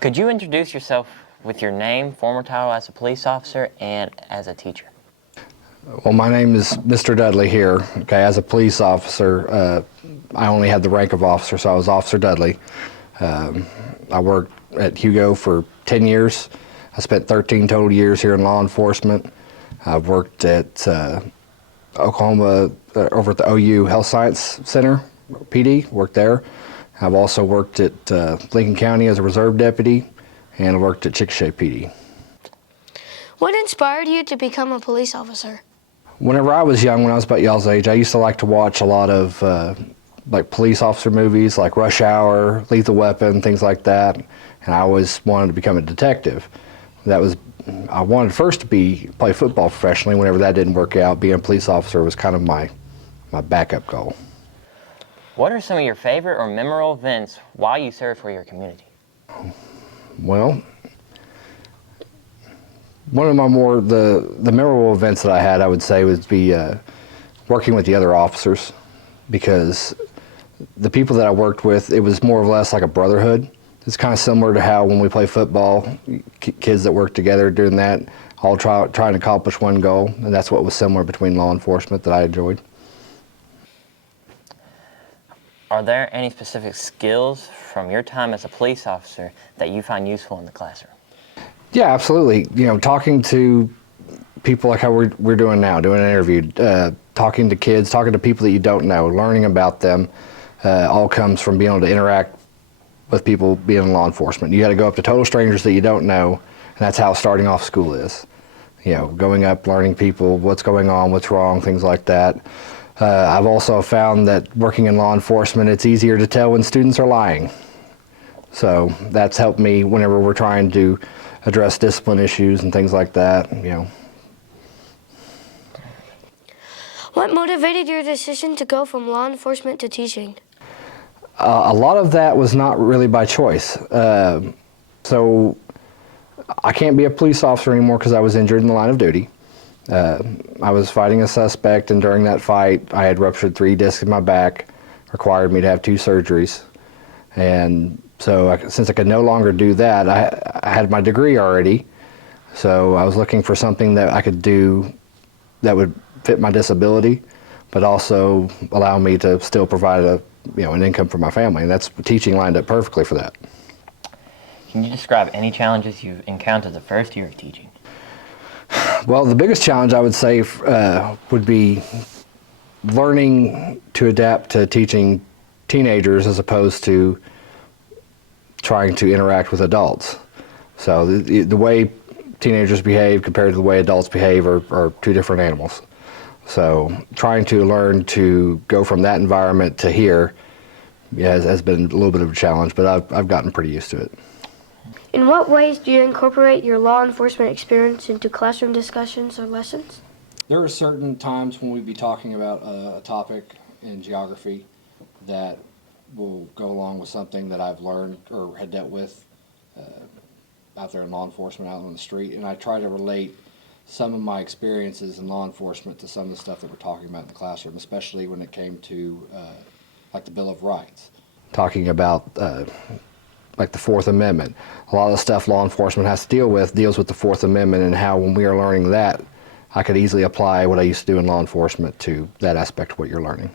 Could you introduce yourself with your name, former title as a police officer, and as a teacher? Well, my name is Mr. Dudley here. Okay, as a police officer, I only had the rank of officer, so I was Officer Dudley. I worked at Hugo for 10 years. I spent 13 total years here in law enforcement. I've worked at Oklahoma, over at the OU Health Science Center, PD, worked there. I've also worked at Lincoln County as a reserve deputy, and worked at Chickasha PD. What inspired you to become a police officer? Whenever I was young, when I was about y'all's age, I used to like to watch a lot of like police officer movies like Rush Hour, Lethal Weapon, things like that, and I always wanted to become a detective. I wanted first to play football professionally. Whenever that didn't work out, being a police officer was kind of my backup goal. What are some of your favorite or memorable events while you serve for your community? Well, one of the memorable events that I had, I would say, would be working with the other officers, because the people that I worked with, it was more or less like a brotherhood. It's kind of similar to how when we play football, kids that work together doing that, all trying to accomplish one goal, and that's what was similar between law enforcement that I enjoyed. Are there any specific skills from your time as a police officer that you find useful in the classroom? Yeah, absolutely. You know, talking to people like how we're doing now, doing an interview, talking to kids, talking to people that you don't know, learning about them, all comes from being able to interact with people being in law enforcement. You got to go up to total strangers that you don't know, and that's how starting off school is. You know, going up, learning people, what's going on, what's wrong, things like that. I've also found that working in law enforcement, it's easier to tell when students are lying. So that's helped me whenever we're trying to address discipline issues and things like that, you know. What motivated your decision to go from law enforcement to teaching? A lot of that was not really by choice. So I can't be a police officer anymore because I was injured in the line of duty. I was fighting a suspect, and during that fight, I had ruptured 3 discs in my back, required me to have 2 surgeries. And so since I could no longer do that, I had my degree already. So I was looking for something that I could do that would fit my disability, but also allow me to still provide an income for my family. And that's teaching lined up perfectly for that. Can you describe any challenges you've encountered the first year of teaching? Well, the biggest challenge I would say would be learning to adapt to teaching teenagers as opposed to trying to interact with adults. So the way teenagers behave compared to the way adults behave are 2 different animals. So trying to learn to go from that environment to here has been a little bit of a challenge, but I've gotten pretty used to it. In what ways do you incorporate your law enforcement experience into classroom discussions or lessons? There are certain times when we'd be talking about a topic in geography that will go along with something that I've learned or had dealt with out there in law enforcement, out on the street, and I try to relate some of my experiences in law enforcement to some of the stuff that we're talking about in the classroom, especially when it came to like the Bill of Rights. Talking about like the Fourth Amendment. A lot of the stuff law enforcement has to deals with the Fourth Amendment, and how when we are learning that, I could easily apply what I used to do in law enforcement to that aspect of what you're learning.